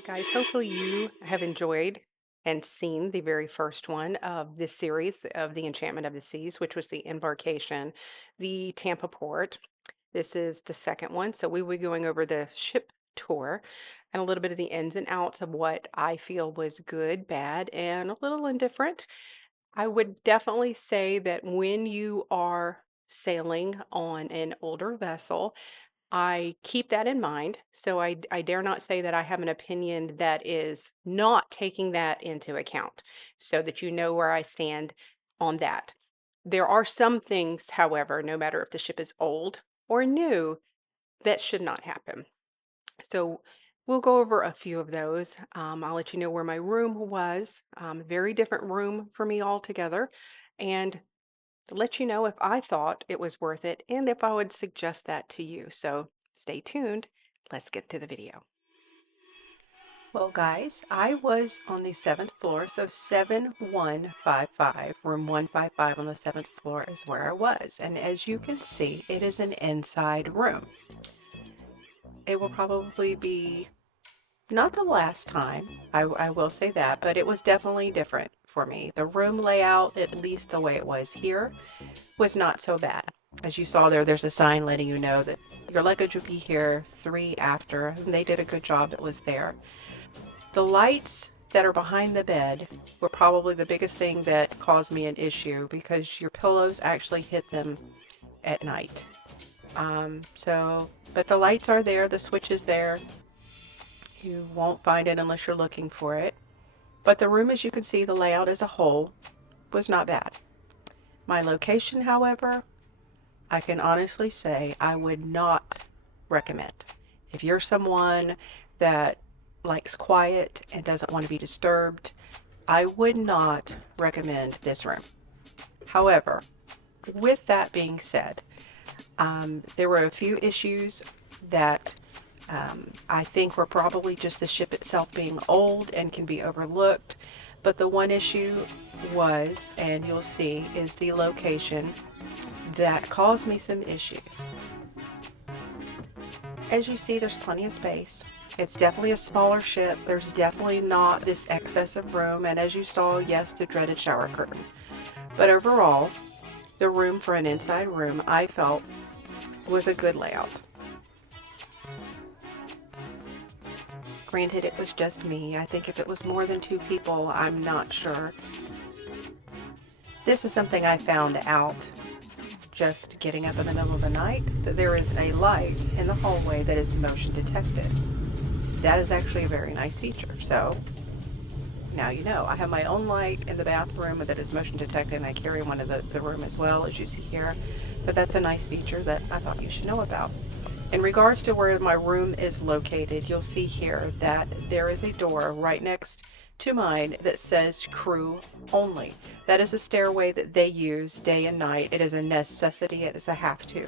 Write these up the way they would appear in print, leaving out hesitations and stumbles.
Hi, guys. Hopefully, you have enjoyed and seen the very first one of this series of the Enchantment of the Seas, which was the embarkation, the Tampa port. This is the second one. So, we will be going over the ship tour and a little bit of the ins and outs of what I feel was good, bad, and a little indifferent. I would definitely say that when you are sailing on an older vessel, I keep that in mind. So I dare not say that I have an opinion that is not taking that into account so that you know where I stand on that. There are some things, however, no matter if the ship is old or new, that should not happen. So we'll go over a few of those. I'll let you know where my room was. Very different room for me altogether. And to let you know if I thought it was worth it and if I would suggest that to you. So stay tuned. Let's get to the video. Well, guys, I was on the seventh floor, so 7155, room 155 on the seventh floor is where I was. And as you can see, it is an inside room. It will probably be not the last time, I will say that, but it was definitely different for me. The room layout, at least the way it was here, was not so bad. As you saw there, there's a sign letting you know that your luggage will be here 3 after, and they did a good job. It was there. The lights that are behind the bed were probably the biggest thing that caused me an issue because your pillows actually hit them at night. But the lights are there, the switch is there. You won't find it unless you're looking for it. But the room, as you can see, the layout as a whole was not bad. My location, however, I can honestly say I would not recommend. If you're someone that likes quiet and doesn't want to be disturbed, I would not recommend this room. However, with that being said, there were a few issues that I think were probably just the ship itself being old and can be overlooked. But the one issue was, and you'll see, is the location that caused me some issues. As you see, there's plenty of space. It's definitely a smaller ship. There's definitely not this excess of room. And as you saw, yes, the dreaded shower curtain. But overall, the room for an inside room, I felt, was a good layout. Granted, it was just me. I think if it was more than 2 people, I'm not sure. This is something I found out just getting up in the middle of the night, that there is a light in the hallway that is motion detected. That is actually a very nice feature. So now you know. I have my own light in the bathroom that is motion detected, and I carry one in the room as well, as you see here. But that's a nice feature that I thought you should know about. In regards to where my room is located, you'll see here that there is a door right next to mine that says crew only. That is a stairway that they use day and night. It is a necessity, it is a have to.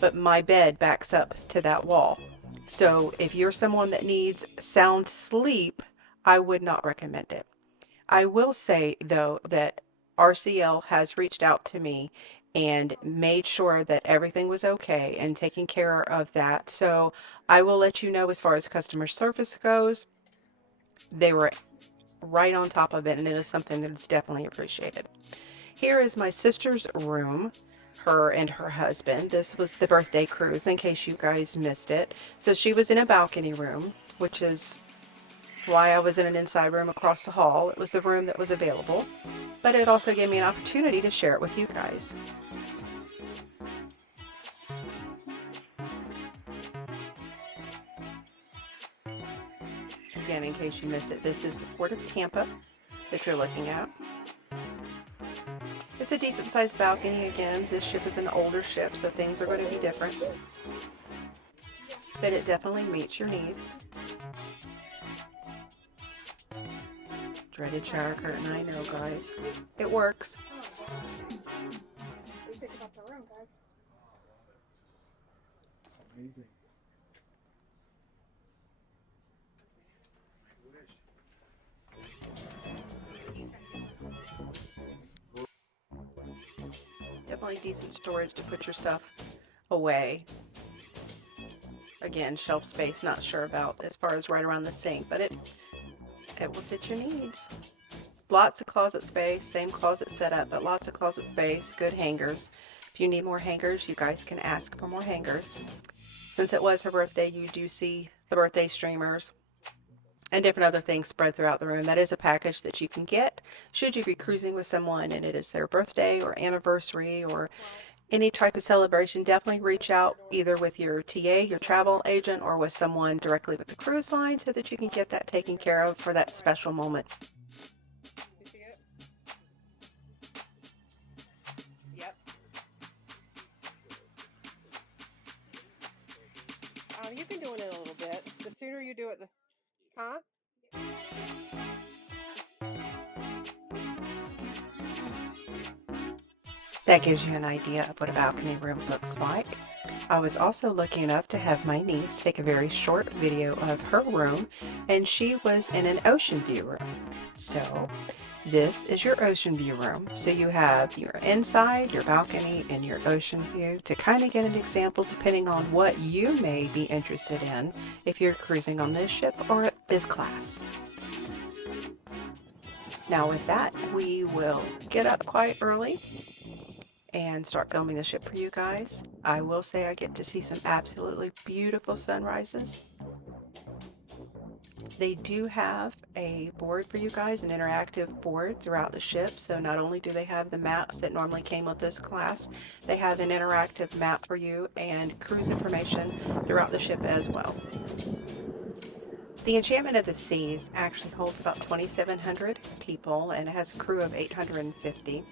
But my bed backs up to that wall. So if you're someone that needs sound sleep, I would not recommend it. I will say, though, that RCL has reached out to me and made sure that everything was okay and taking care of that. So I will let you know as far as customer service goes. They were right on top of it, and it is something that is definitely appreciated. Here is my sister's room, her and her husband. This was the birthday cruise, in case you guys missed it. So she was in a balcony room, which is why I was in an inside room across the hall. It was the room that was available, but it also gave me an opportunity to share it with you guys. Again, in case you missed it, this is the Port of Tampa that you're looking at. It's a decent sized balcony. Again, this ship is an older ship, so things are going to be different, but it definitely meets your needs. Dreaded shower curtain, I know, guys. It works. Amazing. Definitely decent storage to put your stuff away. again, shelf space, not sure about as far as right around the sink, but it will fit your needs. Lots of closet space, same closet setup, but lots of closet space, good hangers. If you need more hangers, you guys can ask for more hangers. Since it was her birthday, you do see the birthday streamers and different other things spread throughout the room. That is a package that you can get should you be cruising with someone and it is their birthday or anniversary or any type of celebration. Definitely reach out either with your TA, your travel agent, or with someone directly with the cruise line so that you can get that taken care of for that special moment. You see it? Yep. You can do it in a little bit. The sooner you do it, the... Huh? That gives you an idea of what a balcony room looks like. I was also lucky enough to have my niece take a very short video of her room, and she was in an ocean view room. So this is your ocean view room. So you have your inside, your balcony, and your ocean view to kind of get an example depending on what you may be interested in if you're cruising on this ship or this class. Now with that, we will get up quite early and start filming the ship for you guys. I will say I get to see some absolutely beautiful sunrises. They do have a board for you guys, an interactive board throughout the ship. So not only do they have the maps that normally came with this class, they have an interactive map for you and cruise information throughout the ship as well. The Enchantment of the Seas actually holds about 2,700 people and it has a crew of 850.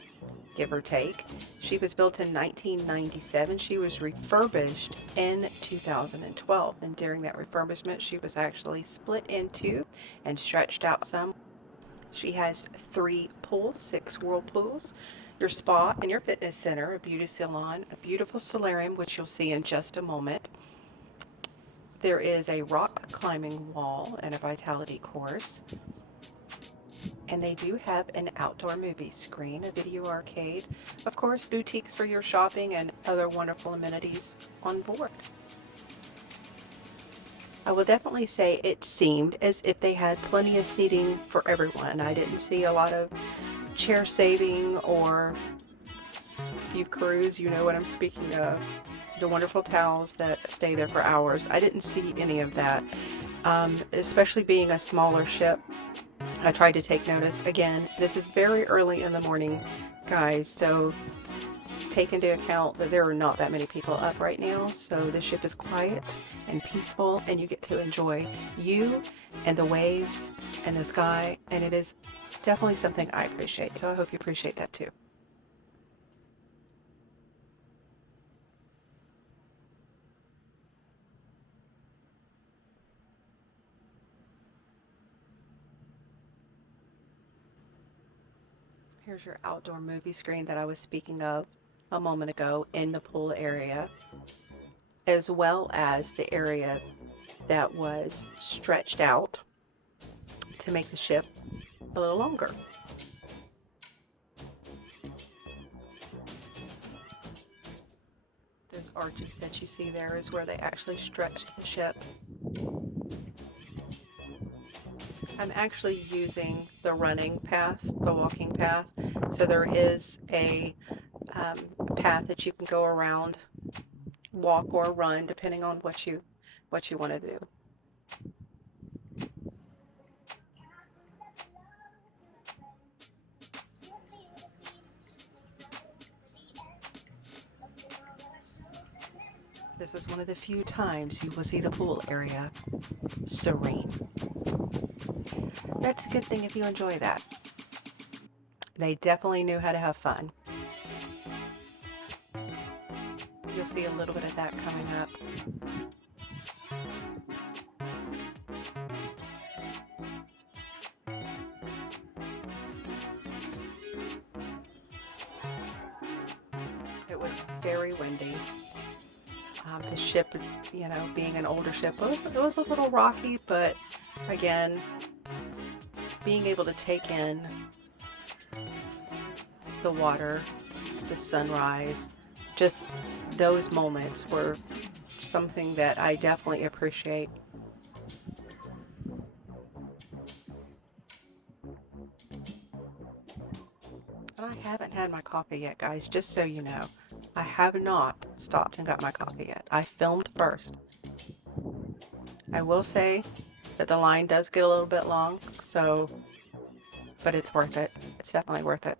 Give or take. She was built in 1997. She was refurbished in 2012, and during that refurbishment she was actually split in two and stretched out some. She has 3 pools, 6 whirlpools, your spa and your fitness center, a beauty salon, a beautiful solarium, which you'll see in just a moment. There is a rock climbing wall and a vitality course. And they do have an outdoor movie screen, a video arcade, of course, boutiques for your shopping and other wonderful amenities on board. I will definitely say it seemed as if they had plenty of seating for everyone. I didn't see a lot of chair saving, or if you've cruised, you know what I'm speaking of. The wonderful towels that stay there for hours. I didn't see any of that, especially being a smaller ship. I tried to take notice. Again, this is very early in the morning, guys, so take into account that there are not that many people up right now. So the ship is quiet and peaceful, and you get to enjoy you and the waves and the sky, and it is definitely something I appreciate. So I hope you appreciate that too. Here's your outdoor movie screen that I was speaking of a moment ago in the pool area, as well as the area that was stretched out to make the ship a little longer. Those arches that you see there is where they actually stretched the ship. I'm actually using the running path, the walking path, so there is a path that you can go around, walk or run, depending on what you want to do. This is one of the few times you will see the pool area serene. That's a good thing if you enjoy that. They definitely knew how to have fun. You'll see a little bit of that coming up. It was very windy. The ship, you know, being an older ship, it was a little rocky, but again, being able to take in the water, the sunrise, just those moments were something that I definitely appreciate. And I haven't had my coffee yet, guys, just so you know. I have not stopped and got my coffee yet. I filmed first. I will say that the line does get a little bit long, so, but it's worth it. It's definitely worth it.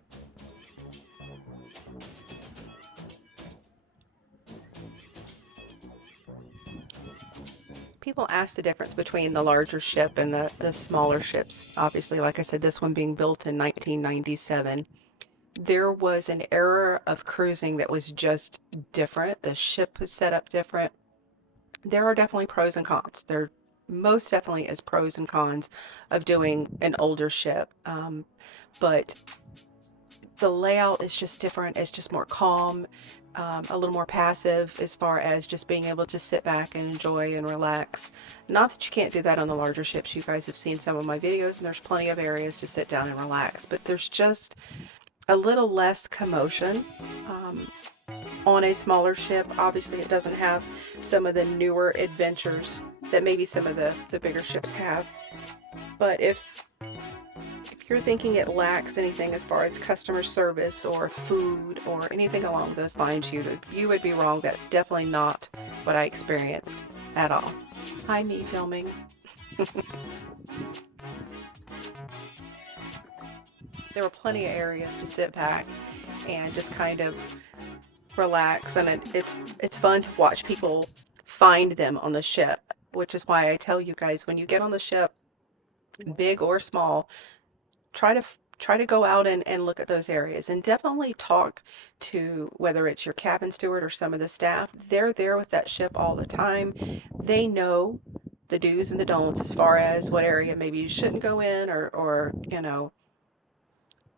People ask the difference between the larger ship and the smaller ships. Obviously, like I said, this one being built in 1997. There was an era of cruising that was just different. The ship was set up different. There are definitely pros and cons. There most definitely is pros and cons of doing an older ship. But the layout is just different. It's just more calm, a little more passive as far as just being able to sit back and enjoy and relax. Not that you can't do that on the larger ships. You guys have seen some of my videos and there's plenty of areas to sit down and relax, but there's just a little less commotion on a smaller ship. Obviously it doesn't have some of the newer adventures that maybe some of the bigger ships have. But if you're thinking it lacks anything as far as customer service or food or anything along those lines, you would be wrong. That's definitely not what I experienced at all. Hi, me filming. There were plenty of areas to sit back and just kind of relax, and it's fun to watch people find them on the ship, which is why I tell you guys, when you get on the ship, big or small, try to go out and look at those areas, and definitely talk to, whether it's your cabin steward or some of the staff. They're there with that ship all the time. They know the do's and the don'ts as far as what area maybe you shouldn't go in, or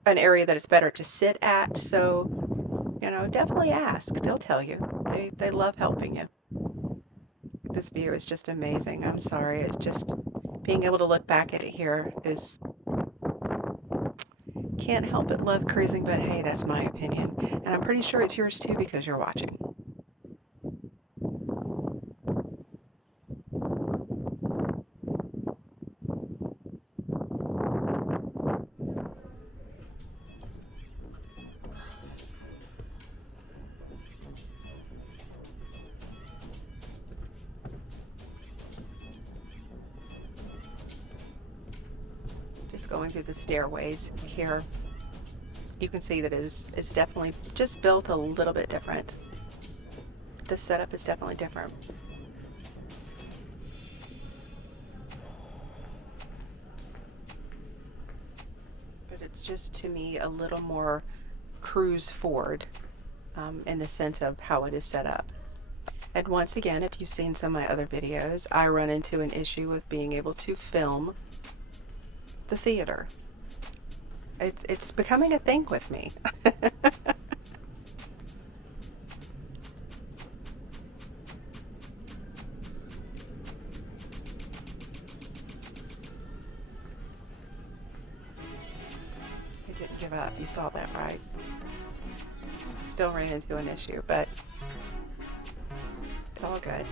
an area that it's better to sit at. So definitely ask. They'll tell you. They love helping you. This view is just amazing. I'm sorry. It's just being able to look back at it here is, can't help but love cruising, but hey, that's my opinion. And I'm pretty sure it's yours too because you're watching. Just going through the stairways here, you can see that it's definitely just built a little bit different. The setup is definitely different. But it's just, to me, a little more cruise forward in the sense of how it is set up. And once again, if you've seen some of my other videos, I run into an issue with being able to film the theater. It's becoming a thing with me. I didn't give up. You saw that, right? Still ran into an issue, but it's all good.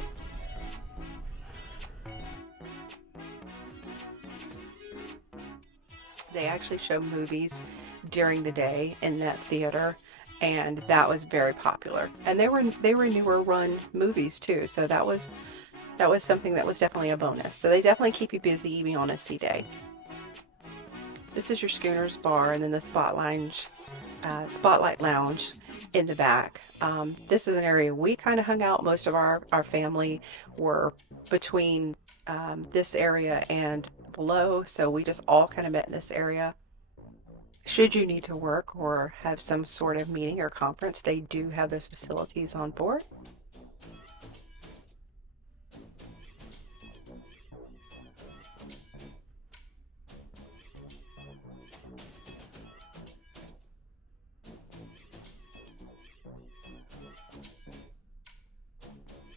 They actually show movies during the day in that theater, and that was very popular. And they were newer run movies too, so that was something that was definitely a bonus. So they definitely keep you busy even on a sea day. This is your Schooner's bar, and then the Spotlight Lounge in the back. This is an area we kind of hung out. Most of our family were between this area and below, so we just all kind of met in this area. Should you need to work or have some sort of meeting or conference, they do have those facilities on board.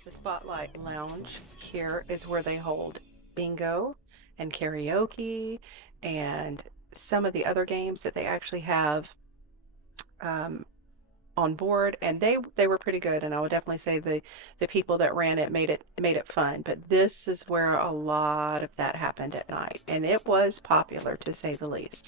The Spotlight Lounge here is where they hold bingo and karaoke and some of the other games that they actually have on on board, and they were pretty good. And I would definitely say the people that ran it made it fun. But this is where a lot of that happened at night, and it was popular to say the least.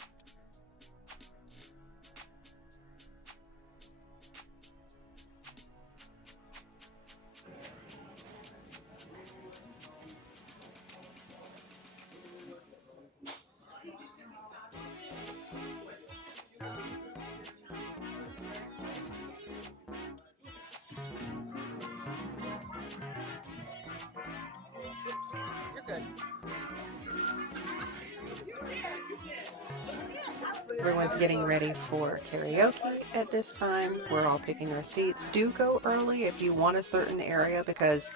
Everyone's getting ready for karaoke at this time. We're all picking our seats. Do go early if you want a certain area because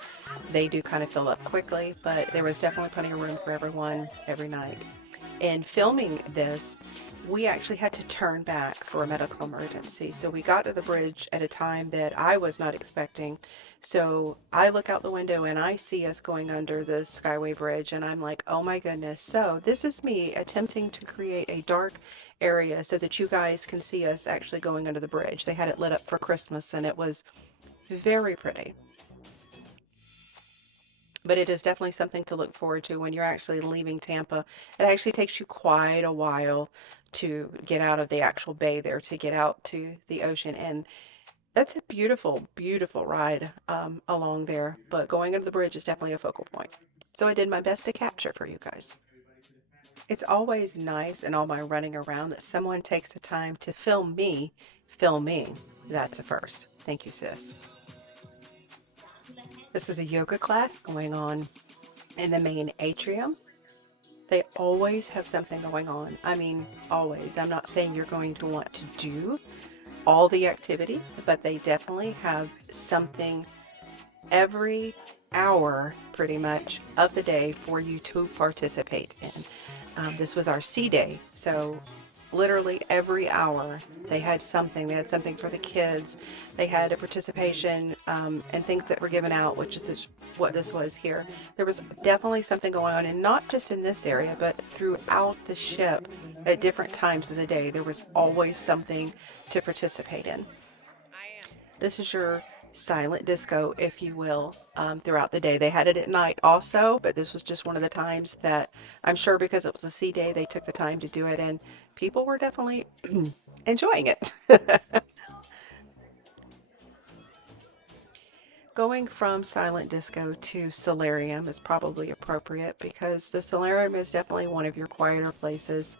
they do kind of fill up quickly, but there was definitely plenty of room for everyone every night. In filming this, we actually had to turn back for a medical emergency. So we got to the bridge at a time that I was not expecting. So I look out the window and I see us going under the Skyway Bridge, and I'm like, oh my goodness. So this is me attempting to create a dark area so that you guys can see us actually going under the bridge. They had it lit up for Christmas and it was very pretty. But it is definitely something to look forward to when you're actually leaving Tampa. It actually takes you quite a while to get out of the actual bay there, to get out to the ocean. And that's a beautiful, beautiful ride along there. But going under the bridge is definitely a focal point. So I did my best to capture for you guys. It's always nice in all my running around that someone takes the time to film me filming. That's a first. Thank you, sis. This is a yoga class going on in the main atrium. They always have something going on. I mean, always. I'm not saying you're going to want to do all the activities, but they definitely have something every hour pretty much of the day for you to participate in. This was our C day, so literally every hour they had something. They had something for the kids. They had a participation and things that were given out, which is what this was here. There was definitely something going on, and not just in this area, but throughout the ship at different times of the day. There was always something to participate in. This is your silent disco, if you will, throughout the day. They had it at night also, but this was just one of the times that I'm sure because it was a sea day, they took the time to do it, and people were definitely enjoying it. Going from silent disco to solarium is probably appropriate because the solarium is definitely one of your quieter places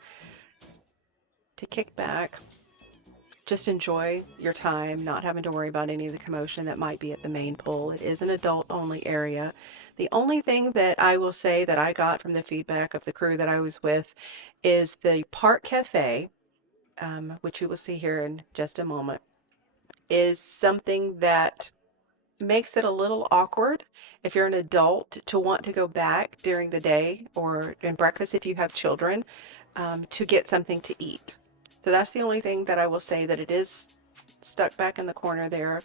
to kick back. Just enjoy your time, not having to worry about any of the commotion that might be at the main pool. It is an adult-only area. The only thing that I will say that I got from the feedback of the crew that I was with is the Park Cafe, which you will see here in just a moment, is something that makes it a little awkward if you're an adult to want to go back during the day or in breakfast if you have children to get something to eat. So that's the only thing that I will say, that it is stuck back in the corner there.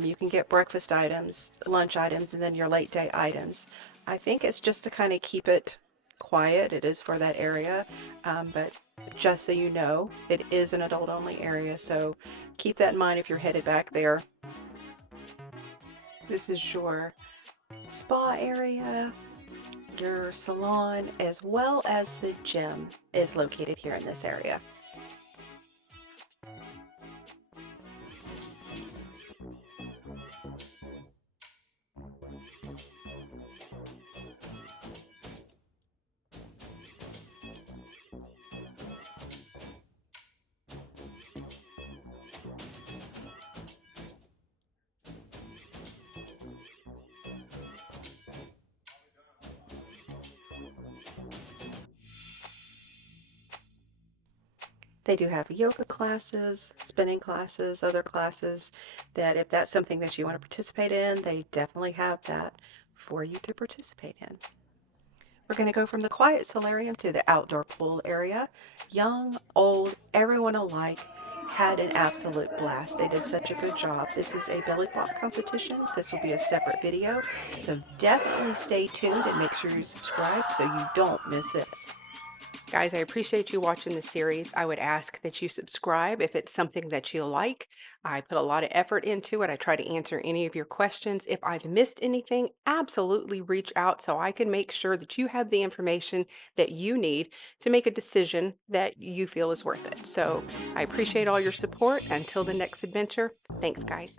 You can get breakfast items, lunch items, and then your late day items. I think it's just to kind of keep it quiet. It is for that area, but just so you know, it is an adult only area. So keep that in mind if you're headed back there. This is your spa area. Your salon as well as the gym is located here in this area. They do have yoga classes, spinning classes, other classes that if that's something that you want to participate in, they definitely have that for you to participate in. We're going to go from the quiet solarium to the outdoor pool area. Young, old, everyone alike had an absolute blast. They did such a good job. This is a billy walk competition. This will be a separate video, so definitely stay tuned and make sure you subscribe so you don't miss this. Guys, I appreciate you watching the series. I would ask that you subscribe if it's something that you like. I put a lot of effort into it. I try to answer any of your questions. If I've missed anything, absolutely reach out so I can make sure that you have the information that you need to make a decision that you feel is worth it. So I appreciate all your support. Until the next adventure, thanks, guys.